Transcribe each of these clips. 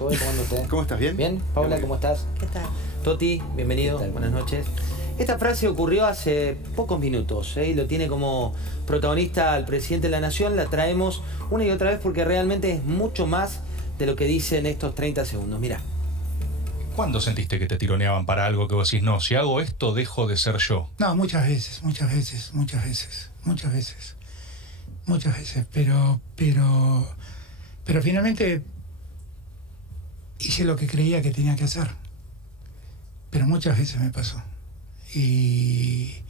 Kobe, ¿cómo anda usted? ¿Cómo estás? ¿Bien? Bien. Paula, ¿cómo estás? ¿Qué tal? Toti, bienvenido, buenas noches. Esta frase ocurrió hace pocos minutos, y lo tiene como protagonista al presidente de la Nación. La traemos una y otra vez porque realmente es mucho más de lo que dice en estos 30 segundos. Mirá. ¿Cuándo sentiste que te tironeaban para algo que vos decís, no, si hago esto dejo de ser yo? No, muchas veces, pero finalmente hice lo que creía que tenía que hacer. Pero muchas veces me pasó. Y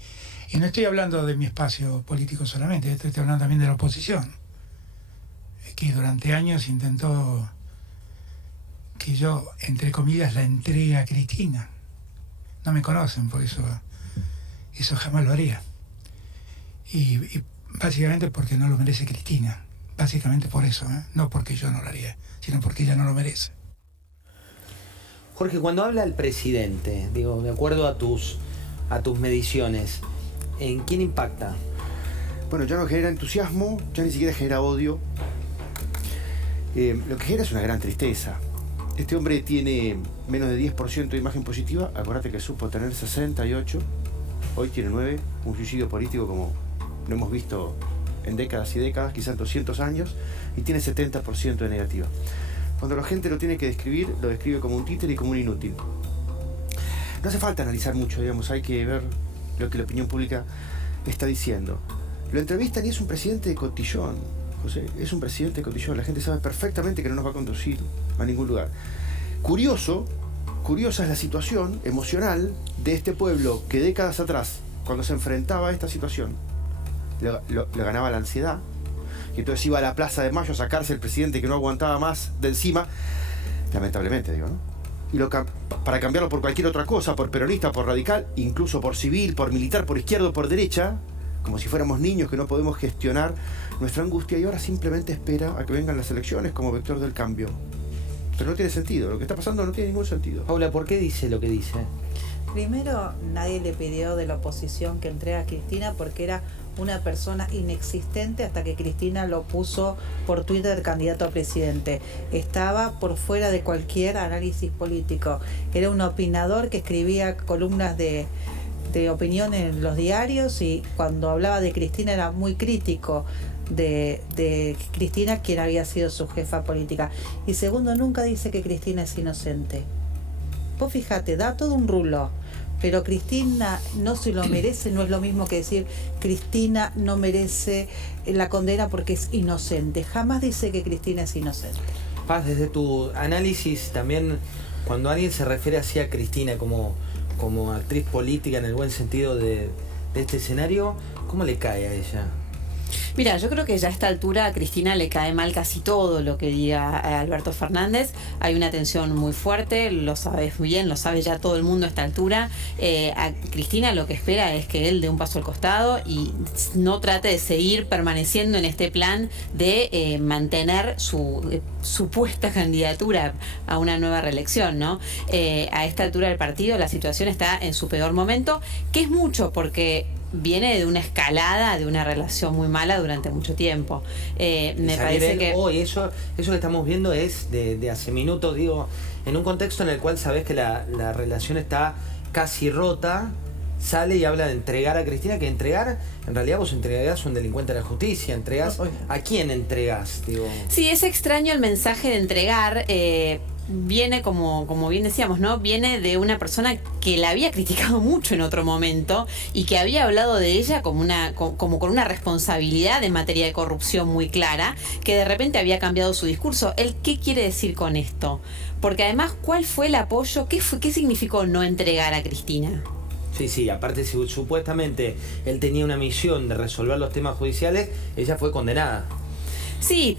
no estoy hablando de mi espacio político solamente, estoy hablando también de la oposición, que durante años intentó que yo, entre comillas, la entregue a Cristina. No me conocen, por eso jamás lo haría. Y básicamente porque no lo merece Cristina. Básicamente por eso, no porque yo no lo haría, sino porque ella no lo merece. Jorge, cuando habla el presidente, digo, de acuerdo a tus mediciones, ¿en quién impacta? Bueno, ya no genera entusiasmo, ya ni siquiera genera odio. Lo que genera es una gran tristeza. Este hombre tiene menos de 10% de imagen positiva. Acordate que supo tener 68, hoy tiene 9, un suicidio político como no hemos visto en décadas y décadas, quizás 200 años, y tiene 70% de negativa. Cuando la gente lo tiene que describir, lo describe como un títere y como un inútil. No hace falta analizar mucho, digamos, hay que ver lo que la opinión pública está diciendo. Lo entrevistan y es un presidente de cotillón, José, es un presidente de cotillón. La gente sabe perfectamente que no nos va a conducir a ningún lugar. Curiosa es la situación emocional de este pueblo que décadas atrás, cuando se enfrentaba a esta situación, le ganaba la ansiedad, y entonces iba a la Plaza de Mayo a sacarse el presidente que no aguantaba más de encima, lamentablemente digo, ¿no? Y para cambiarlo por cualquier otra cosa, por peronista, por radical, incluso por civil, por militar, por izquierda o por derecha, como si fuéramos niños que no podemos gestionar nuestra angustia, y ahora simplemente espera a que vengan las elecciones como vector del cambio. Pero no tiene sentido, lo que está pasando no tiene ningún sentido. Paula, ¿por qué dice lo que dice? Primero, nadie le pidió de la oposición que entregue a Cristina porque era una persona inexistente hasta que Cristina lo puso por Twitter candidato a presidente. Estaba por fuera de cualquier análisis político. Era un opinador que escribía columnas de opinión en los diarios, y cuando hablaba de Cristina era muy crítico de Cristina, quien había sido su jefa política. Y segundo, nunca dice que Cristina es inocente. Vos fíjate, da todo un rulo, pero Cristina no se lo merece. No es lo mismo que decir Cristina no merece la condena porque es inocente. Jamás dice que Cristina es inocente. Paz, desde tu análisis también, cuando alguien se refiere así a Cristina como actriz política en el buen sentido de este escenario, ¿cómo le cae a ella? Mira, yo creo que ya a esta altura a Cristina le cae mal casi todo lo que diga Alberto Fernández. Hay una tensión muy fuerte, lo sabes bien, lo sabe ya todo el mundo a esta altura. A Cristina lo que espera es que él dé un paso al costado y no trate de seguir permaneciendo en este plan de mantener su supuesta candidatura a una nueva reelección, ¿no? A esta altura del partido la situación está en su peor momento, que es mucho porque viene de una escalada, de una relación muy mala durante mucho tiempo. Me parece que hoy eso que estamos viendo es de hace minutos, digo, en un contexto en el cual sabes que la relación está casi rota, sale y habla de entregar a Cristina, que entregar, en realidad vos entregás a un delincuente a la justicia, entregás, ¿a quién entregás? Digo. Sí, es extraño el mensaje de entregar. Viene, como bien decíamos, ¿no? Viene de una persona que la había criticado mucho en otro momento y que había hablado de ella como con una responsabilidad en materia de corrupción muy clara, que de repente había cambiado su discurso. ¿Él qué quiere decir con esto? Porque además, ¿cuál fue el apoyo? ¿Qué significó no entregar a Cristina? Sí, aparte si supuestamente él tenía una misión de resolver los temas judiciales, ella fue condenada. Sí,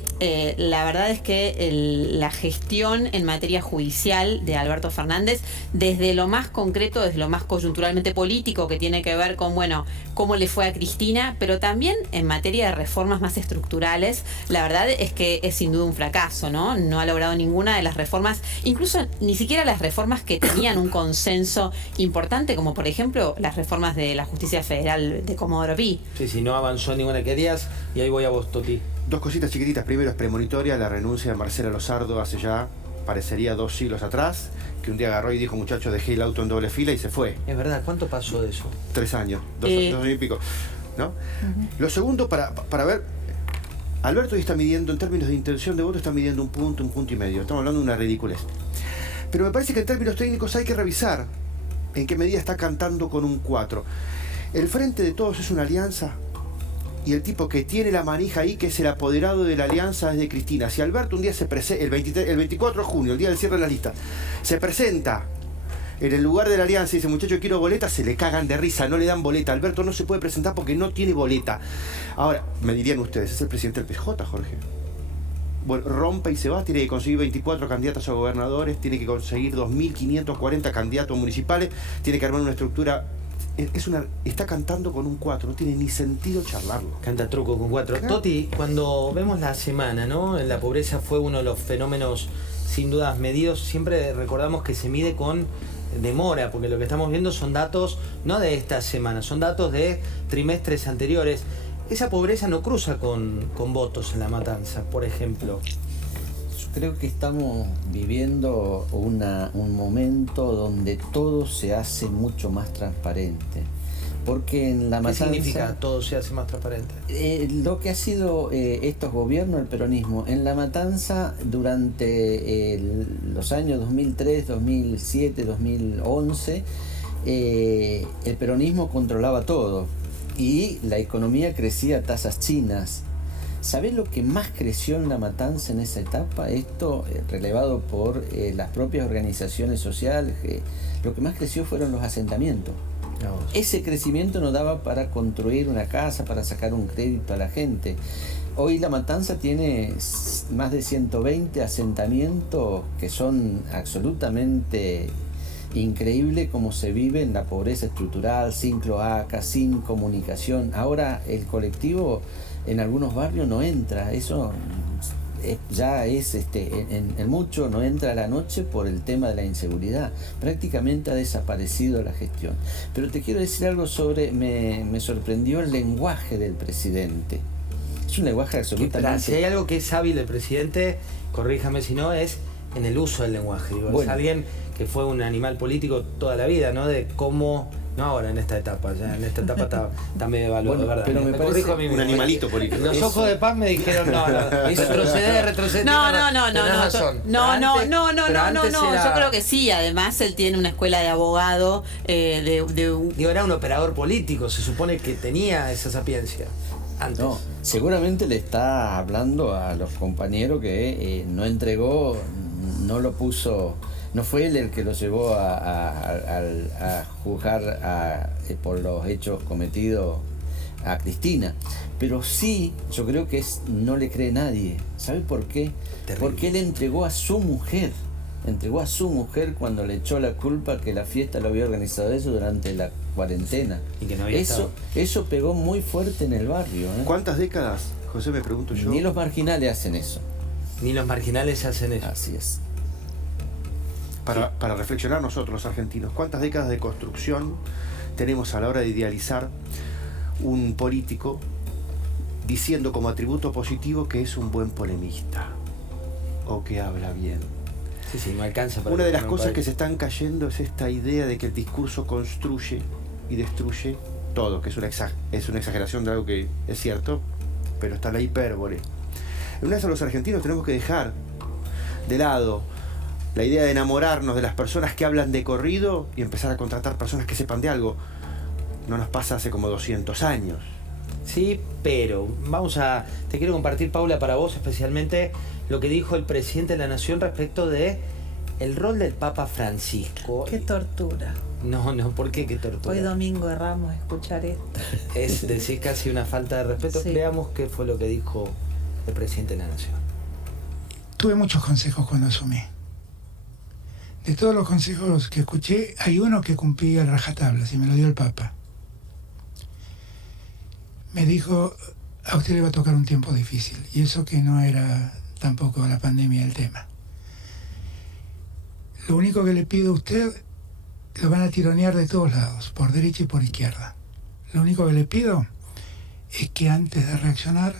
la verdad es que la gestión en materia judicial de Alberto Fernández, desde lo más concreto, desde lo más coyunturalmente político, que tiene que ver con, bueno, cómo le fue a Cristina, pero también en materia de reformas más estructurales, la verdad es que es sin duda un fracaso, ¿no? No ha logrado ninguna de las reformas, incluso ni siquiera las reformas que tenían un consenso importante, como por ejemplo las reformas de la justicia federal de Comodoro Pi. Sí, no avanzó ninguna que días, y ahí voy a vos, Toti. Dos cositas chiquititas. Primero, es premonitoria la renuncia de Marcela Lozardo hace ya parecería 2 siglos atrás, que un día agarró y dijo, muchachos, dejé el auto en doble fila y se fue. Es verdad, ¿cuánto pasó de eso? 3 años, 2 años y pico, ¿no? Lo segundo, para ver, Alberto hoy está midiendo, en términos de intención de voto, está midiendo un punto y medio. Estamos hablando de una ridiculez. Pero me parece que en términos técnicos hay que revisar en qué medida está cantando con un 4. El Frente de Todos es una alianza, y el tipo que tiene la manija ahí, que es el apoderado de la alianza, es de Cristina. Si Alberto un día se presenta, el 24 de junio, el día del cierre de la lista, se presenta en el lugar de la alianza y dice, muchacho, quiero boleta, se le cagan de risa, no le dan boleta. Alberto no se puede presentar porque no tiene boleta. Ahora, me dirían ustedes, es el presidente del PJ, Jorge. Bueno, rompe y se va, tiene que conseguir 24 candidatos a gobernadores, tiene que conseguir 2.540 candidatos municipales, tiene que armar una estructura. Está cantando con un 4, no tiene ni sentido charlarlo. Canta truco con 4. Claro. Toti, cuando vemos la semana, ¿no? La pobreza fue uno de los fenómenos sin dudas medidos. Siempre recordamos que se mide con demora, porque lo que estamos viendo son datos no de esta semana, son datos de trimestres anteriores. Esa pobreza no cruza con votos en La Matanza, por ejemplo. Creo que estamos viviendo un momento donde todo se hace mucho más transparente. Porque en La Matanza... ¿Qué significa todo se hace más transparente? Lo que ha sido estos gobiernos, el peronismo. En La Matanza, durante los años 2003, 2007, 2011, el peronismo controlaba todo. Y la economía crecía a tasas chinas. ¿Sabés lo que más creció en La Matanza en esa etapa? Esto relevado por las propias organizaciones sociales. Lo que más creció fueron los asentamientos. Ese crecimiento no daba para construir una casa, para sacar un crédito a la gente. Hoy La Matanza tiene más de 120 asentamientos que son absolutamente increíbles, como se vive en la pobreza estructural, sin cloacas, sin comunicación. Ahora el colectivo en algunos barrios no entra, eso ya es en mucho no entra a la noche por el tema de la inseguridad. Prácticamente ha desaparecido la gestión. Pero te quiero decir algo sobre, me sorprendió el lenguaje del presidente. Es un lenguaje absolutamente... Si hay algo que es hábil el presidente, corríjame si no, es en el uso del lenguaje. Digo, bueno, es alguien que fue un animal político toda la vida, ¿no? De cómo... No ahora, en esta etapa, ya en esta etapa está medio evaluado, bueno, ¿verdad? Pero me parece un animalito político. Los ojos de paz me dijeron, no, retroceder. No, yo creo que sí, además él tiene una escuela de abogado, Digo, era un operador político, se supone que tenía esa sapiencia antes. No, seguramente le está hablando a los compañeros que no entregó, no lo puso... No fue él el que lo llevó a juzgar por los hechos cometidos a Cristina. Pero sí, yo creo que no le cree nadie. ¿Sabe por qué? Terrible. Porque él entregó a su mujer. Entregó a su mujer cuando le echó la culpa que la fiesta lo había organizado eso durante la cuarentena. Y que no había eso pegó muy fuerte en el barrio. ¿Cuántas décadas, José, me pregunto yo? Ni los marginales hacen eso. Ni los marginales hacen eso. Así es. Para reflexionar nosotros los argentinos, ¿cuántas décadas de construcción tenemos a la hora de idealizar un político diciendo como atributo positivo que es un buen polemista o que habla bien? Sí, no alcanza para... Una de las cosas que se están cayendo es esta idea de que el discurso construye y destruye todo, que es una exageración de algo que es cierto, pero está la hipérbole. En una vez a los argentinos tenemos que dejar de lado la idea de enamorarnos de las personas que hablan de corrido y empezar a contratar personas que sepan de algo. No nos pasa hace como 200 años. Sí, pero te quiero compartir, Paula, para vos especialmente lo que dijo el presidente de la Nación respecto de el rol del Papa Francisco. Qué tortura. No, ¿por qué tortura? Hoy domingo de Ramos, escuchar esto. Es decir, casi una falta de respeto. Sí. Veamos qué fue lo que dijo el presidente de la Nación. Tuve muchos consejos cuando asumí. De todos los consejos que escuché, hay uno que cumplí a rajatablas y me lo dio el Papa. Me dijo, a usted le va a tocar un tiempo difícil, y eso que no era tampoco la pandemia el tema. Lo único que le pido a usted, lo van a tironear de todos lados, por derecha y por izquierda. Lo único que le pido es que antes de reaccionar,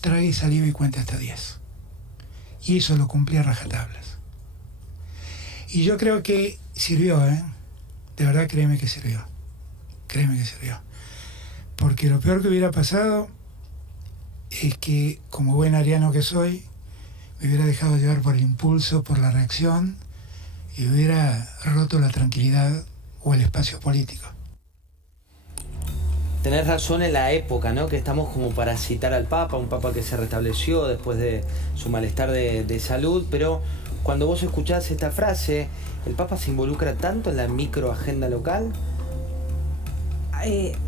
trague saliva y cuente hasta 10. Y eso lo cumplí a rajatablas. Y yo creo que sirvió, ¿eh? De verdad, créeme que sirvió. Créeme que sirvió. Porque lo peor que hubiera pasado es que, como buen ariano que soy, me hubiera dejado llevar por el impulso, por la reacción, y hubiera roto la tranquilidad o el espacio político. Tenés razón en la época, ¿no? Que estamos como para citar al Papa, un Papa que se restableció después de su malestar de salud, pero cuando vos escuchás esta frase, ¿el Papa se involucra tanto en la microagenda local?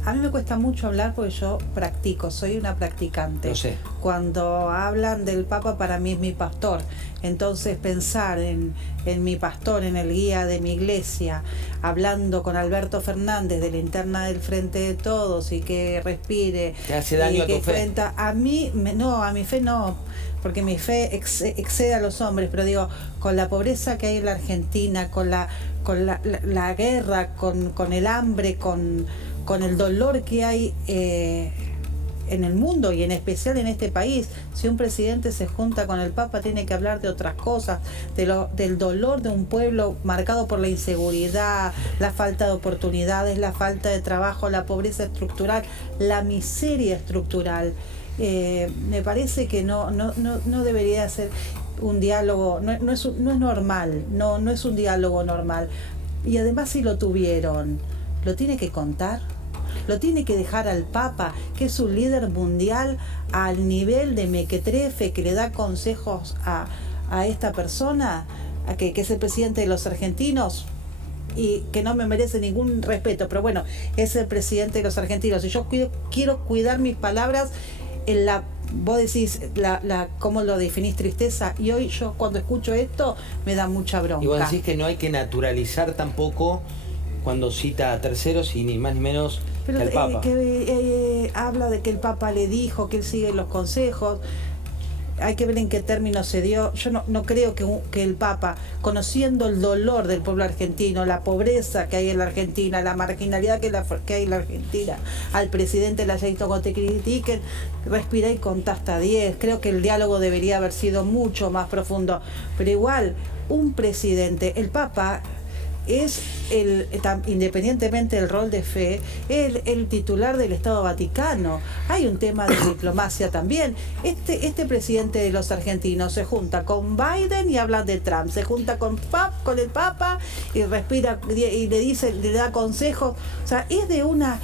A mí me cuesta mucho hablar porque yo practico, soy una practicante. Lo sé. Cuando hablan del Papa, para mí es mi pastor. Entonces pensar en mi pastor, en el guía de mi iglesia, hablando con Alberto Fernández de la interna del Frente de Todos y que respire. ¿Te hace daño a tu fe? A mí, no, a mi fe no, porque mi fe excede a los hombres, pero digo, con la pobreza que hay en la Argentina, con la guerra, con el hambre, con el dolor que hay en el mundo y en especial en este país, si un presidente se junta con el Papa tiene que hablar de otras cosas, del dolor de un pueblo marcado por la inseguridad, la falta de oportunidades, la falta de trabajo, la pobreza estructural, la miseria estructural. Me parece que no debería ser un diálogo, no es normal, no es un diálogo normal. Y además, si lo tuvieron, lo tiene que contar, lo tiene que dejar al Papa, que es un líder mundial al nivel de mequetrefe, que le da consejos a esta persona, que es el presidente de los argentinos y que no me merece ningún respeto, pero bueno, es el presidente de los argentinos y yo quiero cuidar mis palabras. Vos decís cómo lo definís, tristeza, y hoy yo cuando escucho esto me da mucha bronca. Y vos decís que no hay que naturalizar tampoco cuando cita a terceros y ni más ni menos pero que el Papa. Habla de que el Papa le dijo que él sigue los consejos. Hay que ver en qué términos se dio. Yo no creo que el Papa, conociendo el dolor del pueblo argentino, la pobreza que hay en la Argentina, la marginalidad que hay en la Argentina, al presidente le haya dicho cuando te critiquen, respira y contá hasta 10. Creo que el diálogo debería haber sido mucho más profundo. Pero igual, un presidente, el Papa, es independientemente del rol de fe, el titular del Estado Vaticano. Hay un tema de diplomacia también. Este presidente de los argentinos se junta con Biden y habla de Trump, se junta con el Papa y respira y le da consejos. O sea, es de una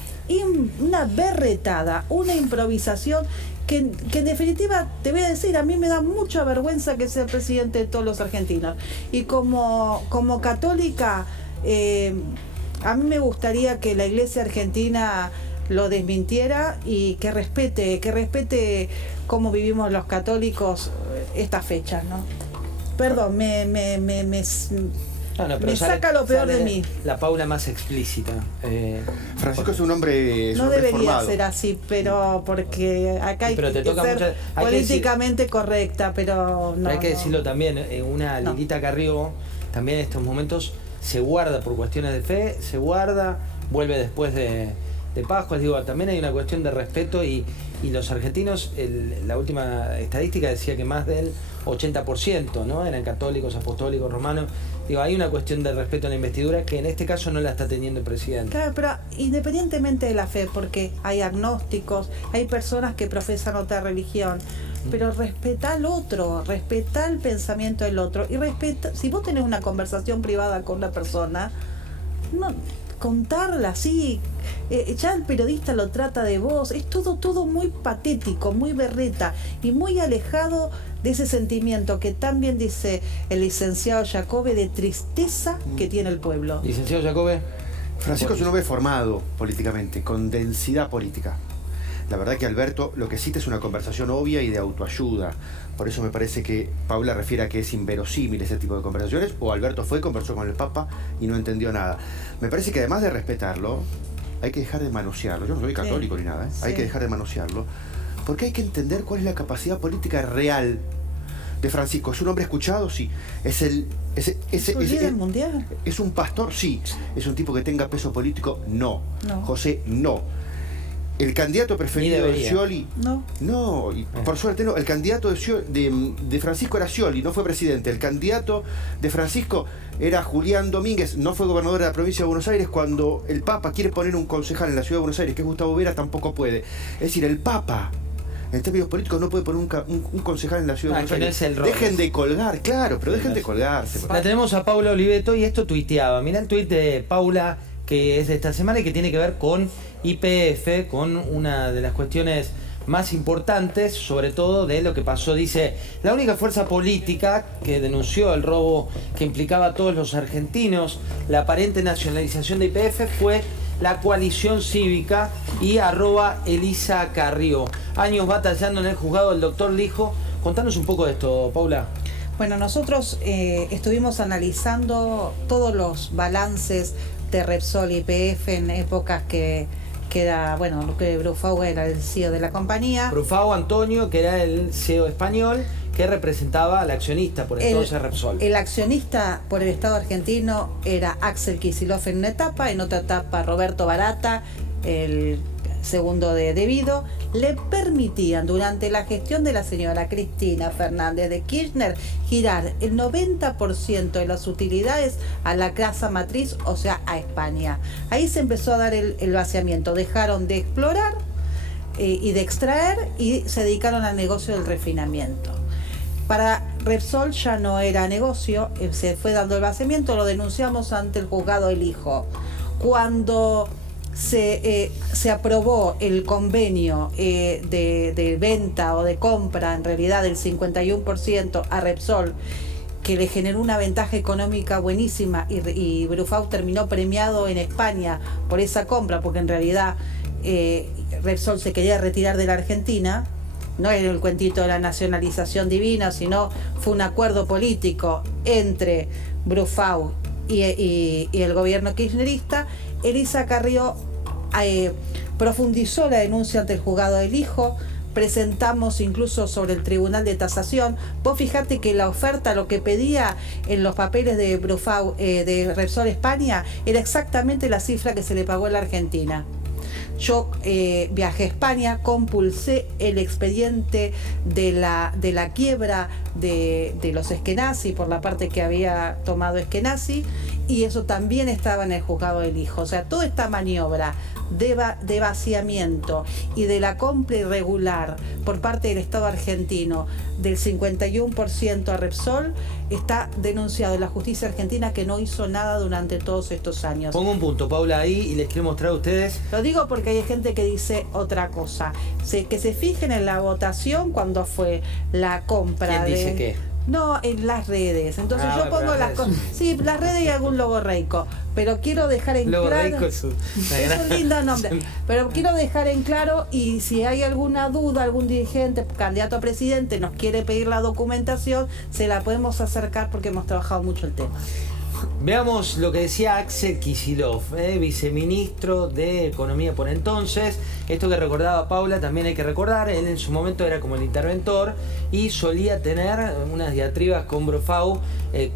berretada, una improvisación que en definitiva, te voy a decir, a mí me da mucha vergüenza que sea el presidente de todos los argentinos. Y como católica, a mí me gustaría que la Iglesia argentina lo desmintiera y que respete cómo vivimos los católicos estas fechas, ¿no? Perdón, me saca lo peor de mí. La Paula más explícita. Francisco es un hombre no debería formado. Ser así, pero porque acá hay que ser políticamente correcta, pero no. Hay que decirlo también, una Lilita Carrió también en estos momentos se guarda por cuestiones de fe, vuelve después de Pascuas. Digo, también hay una cuestión de respeto y los argentinos, la última estadística decía que más del 80%, ¿no? Eran católicos, apostólicos, romanos. Digo, hay una cuestión de respeto a la investidura que en este caso no la está teniendo el presidente. Claro, pero independientemente de la fe, porque hay agnósticos, hay personas que profesan otra religión, pero respetá al otro, respetá el pensamiento del otro y respeta. Si vos tenés una conversación privada con una persona, no contarla así, ya el periodista lo trata de vos, es todo muy patético, muy berreta y muy alejado de ese sentimiento que también dice el licenciado Jacobe de tristeza que tiene el pueblo. Licenciado Jacobe. Francisco es un hombre formado políticamente, con densidad política. La verdad que Alberto lo que cita es una conversación obvia y de autoayuda. Por eso me parece que Paula refiere a que es inverosímil ese tipo de conversaciones, o Alberto conversó con el Papa y no entendió nada. Me parece que además de respetarlo, hay que dejar de manosearlo. Yo no soy católico ni nada, ¿eh? Hay que dejar de manosearlo, porque hay que entender cuál es la capacidad política real de Francisco. ¿Es un hombre escuchado? Sí. ¿Es un líder mundial? ¿Es un pastor? Sí. ¿Es un tipo que tenga peso político? No. José, no. El candidato preferido de Scioli. No. No, y por suerte no. El candidato de Francisco era Scioli, no fue presidente. El candidato de Francisco era Julián Domínguez, no fue gobernador de la provincia de Buenos Aires. Cuando el Papa quiere poner un concejal en la ciudad de Buenos Aires, que es Gustavo Vera, tampoco puede. Es decir, el Papa, en términos políticos, no puede poner un concejal en la ciudad de Buenos Aires. No es el dejen de colgar, claro, pero dejen de colgarse. La tenemos a Paula Oliveto y esto tuiteaba. Mirá el tuit de Paula, que es de esta semana y que tiene que ver con YPF, con una de las cuestiones más importantes, sobre todo de lo que pasó. Dice: la única fuerza política que denunció el robo que implicaba a todos los argentinos, la aparente nacionalización de YPF, fue la coalición cívica y @Elisa Carrió. Años batallando en el juzgado del doctor Lijo. Contanos un poco de esto, Paula. Bueno, nosotros estuvimos analizando todos los balances de Repsol y YPF en épocas que era, bueno, que Brufau era el CEO de la compañía. Brufau Antonio, que era el CEO español, que representaba al accionista, por entonces Repsol. El accionista por el Estado argentino era Axel Kicillof en una etapa, en otra etapa Roberto Barata, el segundo de Debido. Le permitían durante la gestión de la señora Cristina Fernández de Kirchner girar el 90% de las utilidades a la casa matriz, o sea, a España. Ahí se empezó a dar el vaciamiento. Dejaron de explorar y de extraer y se dedicaron al negocio del refinamiento. Para Repsol ya no era negocio, se fue dando el vaciamiento, lo denunciamos ante el juzgado del Hijo. Cuando se aprobó el convenio de venta o de compra, en realidad del 51% a Repsol, que le generó una ventaja económica buenísima, y Brufau terminó premiado en España por esa compra, porque en realidad Repsol se quería retirar de la Argentina. No era el cuentito de la nacionalización divina, sino fue un acuerdo político entre Brufau y el gobierno kirchnerista. Elisa Carrió profundizó la denuncia ante el juzgado del Hijo. Presentamos incluso sobre el Tribunal de Tasación. Vos fijate que la oferta, lo que pedía en los papeles de Brufau, de Repsol España, era exactamente la cifra que se le pagó a la Argentina. Yo viajé a España, compulsé el expediente de la quiebra de los Eskenazi por la parte que había tomado Eskenazi, y eso también estaba en el juzgado del Hijo. O sea, toda esta maniobra de vaciamiento y de la compra irregular por parte del Estado argentino del 51% a Repsol está denunciado en la justicia argentina, que no hizo nada durante todos estos años. Pongo un punto, Paula, ahí, y les quiero mostrar a ustedes. Lo digo porque hay gente que dice otra cosa. Que se fijen en la votación cuando fue la compra. ¿Quién dice qué? No, en las redes. Entonces yo pongo las cosas. Sí, las redes y algún logo reico. Pero quiero dejar en Logo claro. Reico es un lindo nombre. Pero quiero dejar en claro, y si hay alguna duda, algún dirigente, candidato a presidente, nos quiere pedir la documentación, se la podemos acercar porque hemos trabajado mucho el tema. Veamos lo que decía Axel Kicillof, viceministro de Economía por entonces. Esto que recordaba Paula también hay que recordar. Él en su momento era como el interventor y solía tener unas diatribas con Brufau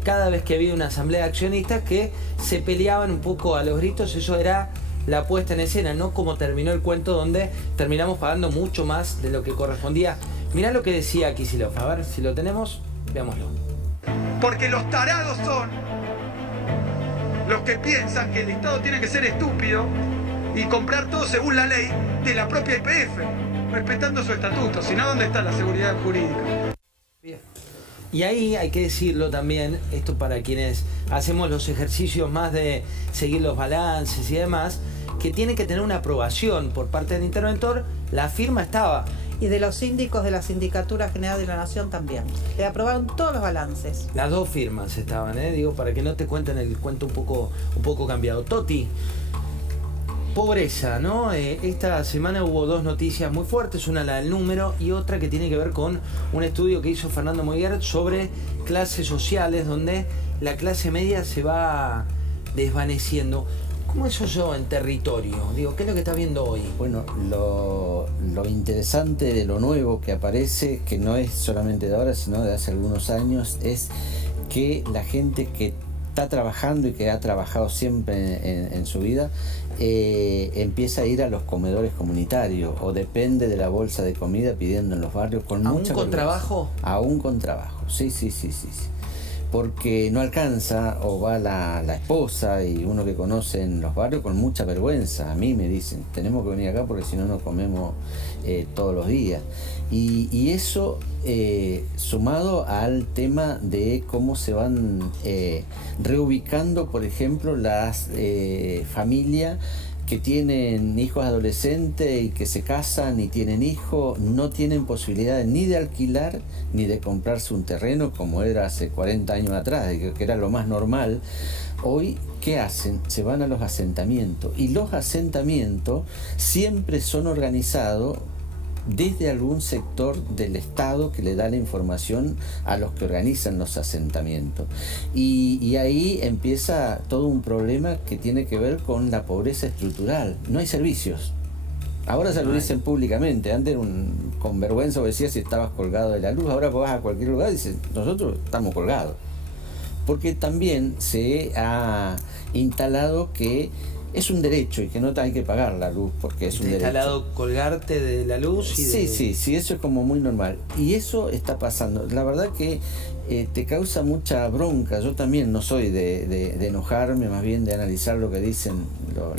cada vez que había una asamblea de accionistas que se peleaban un poco a los gritos. Eso era la puesta en escena, no como terminó el cuento, donde terminamos pagando mucho más de lo que correspondía. Mirá lo que decía Kicillof. A ver si lo tenemos, veámoslo. Porque los tarados son los que piensan que el Estado tiene que ser estúpido y comprar todo según la ley de la propia YPF, respetando su estatuto. Si no, ¿dónde está la seguridad jurídica? Bien. Y ahí hay que decirlo también, esto para quienes hacemos los ejercicios más de seguir los balances y demás, que tiene que tener una aprobación por parte del interventor. La firma estaba. Y de los síndicos de la Sindicatura General de la Nación también. Le aprobaron todos los balances. Las dos firmas estaban, digo, para que no te cuenten el cuento un poco cambiado. Toti, pobreza, ¿no? Esta semana hubo dos noticias muy fuertes, una la del número y otra que tiene que ver con un estudio que hizo Fernando Moiguer sobre clases sociales, donde la clase media se va desvaneciendo. ¿Cómo eso yo en territorio? Digo, ¿qué es lo que está viendo hoy? Bueno, lo interesante de lo nuevo que aparece, que no es solamente de ahora, sino de hace algunos años, es que la gente que está trabajando y que ha trabajado siempre en su vida, empieza a ir a los comedores comunitarios o depende de la bolsa de comida pidiendo en los barrios con ¿Aún mucha con vergüenza. trabajo? Aún con trabajo, sí. Porque no alcanza, o va la esposa y uno que conoce en los barrios con mucha vergüenza. A mí me dicen, tenemos que venir acá porque si no comemos todos los días. Y eso sumado al tema de cómo se van reubicando, por ejemplo, las familias que tienen hijos adolescentes y que se casan y tienen hijos, no tienen posibilidades ni de alquilar ni de comprarse un terreno como era hace 40 años atrás, que era lo más normal. Hoy, ¿qué hacen? Se van a los asentamientos, y los asentamientos siempre son organizados desde algún sector del Estado que le da la información a los que organizan los asentamientos. Y ahí empieza todo un problema que tiene que ver con la pobreza estructural. No hay servicios. Ahora se lo dicen públicamente. Antes con vergüenza decías si estabas colgado de la luz. Ahora vas a cualquier lugar y dices, nosotros estamos colgados. Porque también se ha instalado que es un derecho y que no hay que pagar la luz porque es un derecho. Instalado colgarte de la luz y de... Sí, eso es como muy normal. Y eso está pasando. La verdad que te causa mucha bronca. Yo también no soy de enojarme, más bien de analizar lo que dicen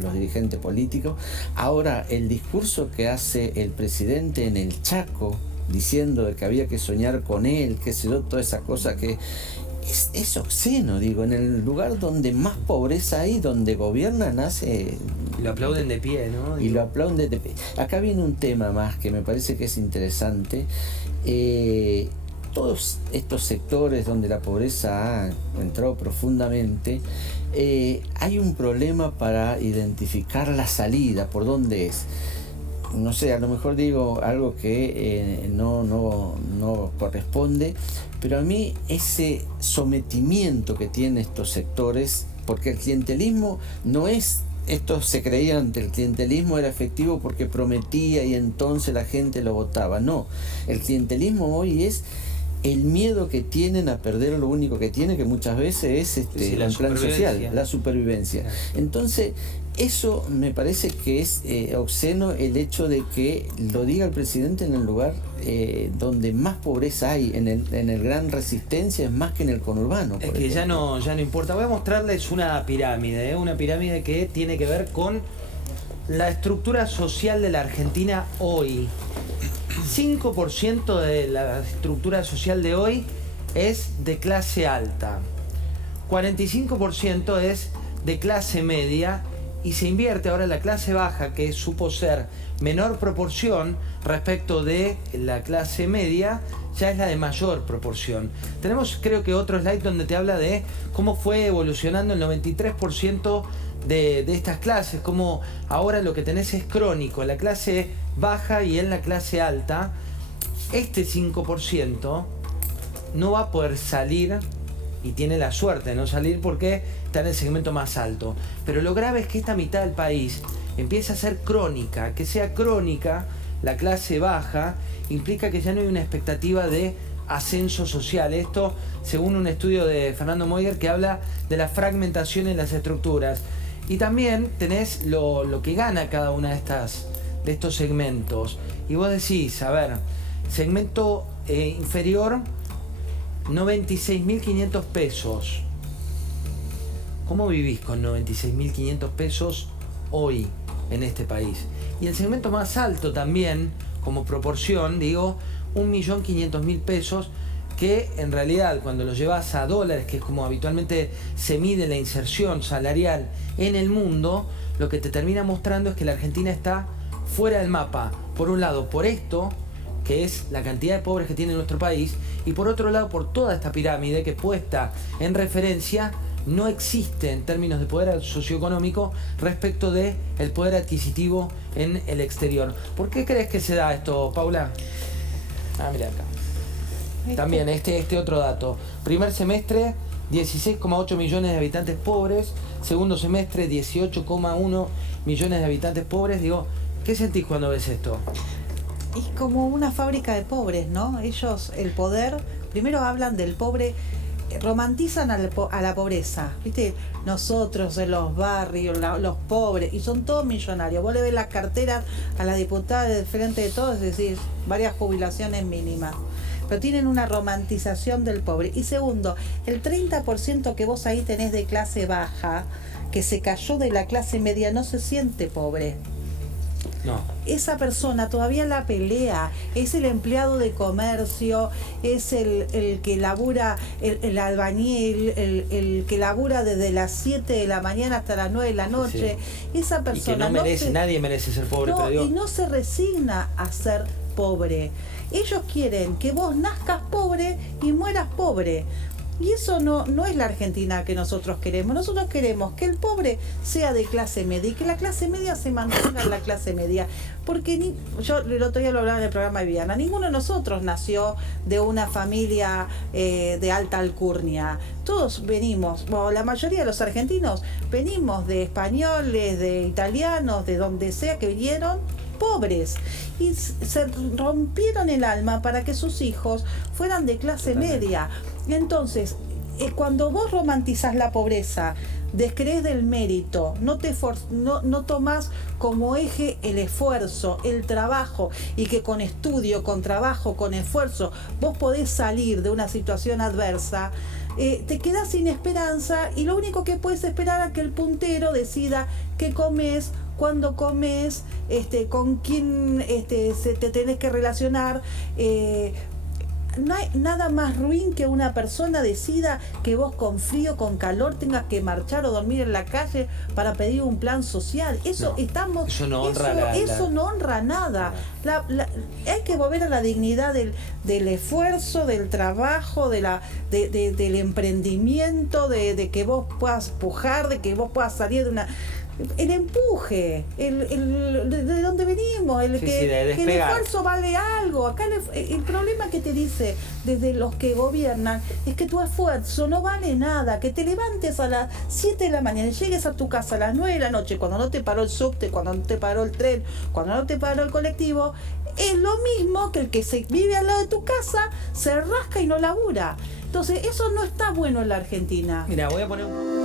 los dirigentes políticos. Ahora, el discurso que hace el presidente en el Chaco, diciendo de que había que soñar con él, que se dio toda esa cosa que... Es obsceno, digo, en el lugar donde más pobreza hay, donde gobiernan, hace... Lo aplauden de pie, ¿no? Y lo aplauden de pie. Acá viene un tema más que me parece que es interesante. Todos estos sectores donde la pobreza ha entrado profundamente, hay un problema para identificar la salida, por dónde es. No sé, a lo mejor digo algo que no corresponde, pero a mí ese sometimiento que tienen estos sectores, porque el clientelismo no es, estos se creían que el clientelismo era efectivo porque prometía y entonces la gente lo votaba. No, el clientelismo hoy es el miedo que tienen a perder lo único que tienen, que muchas veces es el plan social, la supervivencia. Entonces, eso me parece que es obsceno el hecho de que lo diga el presidente en el lugar donde más pobreza hay, en el Gran Resistencia, es más que en el conurbano. Es que ya no importa. Voy a mostrarles una pirámide que tiene que ver con la estructura social de la Argentina hoy. 5% de la estructura social de hoy es de clase alta, 45% es de clase media, y se invierte ahora la clase baja, que supo ser menor proporción respecto de la clase media, ya es la de mayor proporción. Tenemos, creo que, otro slide donde te habla de cómo fue evolucionando el 93% de estas clases, como ahora lo que tenés es crónico, en la clase baja y en la clase alta. Este 5% no va a poder salir, y tiene la suerte de no salir porque está en el segmento más alto. Pero lo grave es que esta mitad del país empieza a ser crónica. Que sea crónica la clase baja implica que ya no hay una expectativa de ascenso social. Esto según un estudio de Fernando Moyer, que habla de la fragmentación en las estructuras. Y también tenés lo que gana cada una de estos segmentos. Y vos decís, a ver, segmento inferior, 96.500 pesos. ¿Cómo vivís con 96.500 pesos hoy en este país? Y el segmento más alto también, como proporción, digo, 1.500.000 pesos, que en realidad cuando lo llevas a dólares, que es como habitualmente se mide la inserción salarial en el mundo, lo que te termina mostrando es que la Argentina está fuera del mapa. Por un lado, por esto, que es la cantidad de pobres que tiene nuestro país, y por otro lado, por toda esta pirámide que, puesta en referencia, no existe en términos de poder socioeconómico respecto de el poder adquisitivo en el exterior. ¿Por qué crees que se da esto, Paula? Mira acá. También este otro dato. Primer semestre, 16,8 millones de habitantes pobres. Segundo semestre, 18,1 millones de habitantes pobres. Digo, ¿qué sentís cuando ves esto? Es como una fábrica de pobres, ¿no? Ellos, el poder, primero hablan del pobre romantizan a la pobreza, ¿viste? Nosotros en los barrios, los pobres, y son todos millonarios. Vos le ves las carteras a la diputada de frente de todos, es decir, varias jubilaciones mínimas. Pero tienen una romantización del pobre. Y segundo, el 30% que vos ahí tenés de clase baja, que se cayó de la clase media, no se siente pobre. No. Esa persona todavía la pelea, es el empleado de comercio, es el que labura, el albañil, el que labura desde las 7 de la mañana hasta las 9 de la noche. Sí. Esa persona y que no merece, nadie merece ser pobre, no, pero digo... y no se resigna a ser pobre. Ellos quieren que vos nazcas pobre y mueras pobre. Y eso no es la Argentina que nosotros queremos. Nosotros queremos que el pobre sea de clase media y que la clase media se mantenga en la clase media. Porque yo el otro día lo hablaba en el programa de Viviana, ninguno de nosotros nació de una familia de alta alcurnia. Todos venimos, bueno, la mayoría de los argentinos venimos de españoles, de italianos, de donde sea que vinieron, pobres, y se rompieron el alma para que sus hijos fueran de clase media. Entonces, cuando vos romantizás la pobreza, descrees del mérito, no tomás como eje el esfuerzo, el trabajo, y que con estudio, con trabajo, con esfuerzo, vos podés salir de una situación adversa, te quedás sin esperanza y lo único que puedes esperar es que el puntero decida qué comes, cuándo comes, con quién te tenés que relacionar. No hay nada más ruin que una persona decida que vos con frío, con calor tengas que marchar o dormir en la calle para pedir un plan social. Eso no honra nada. Hay que volver a la dignidad del esfuerzo, del trabajo, del emprendimiento, de que vos puedas pujar, de que vos puedas salir de una... El empuje, de donde venimos, el esfuerzo vale algo. Acá el problema que te dice desde los que gobiernan es que tu esfuerzo no vale nada, que te levantes a las 7 de la mañana y llegues a tu casa a las 9 de la noche cuando no te paró el subte, cuando no te paró el tren, cuando no te paró el colectivo, es lo mismo que el que se vive al lado de tu casa, se rasca y no labura. Entonces eso no está bueno en la Argentina. Mira, voy a poner un...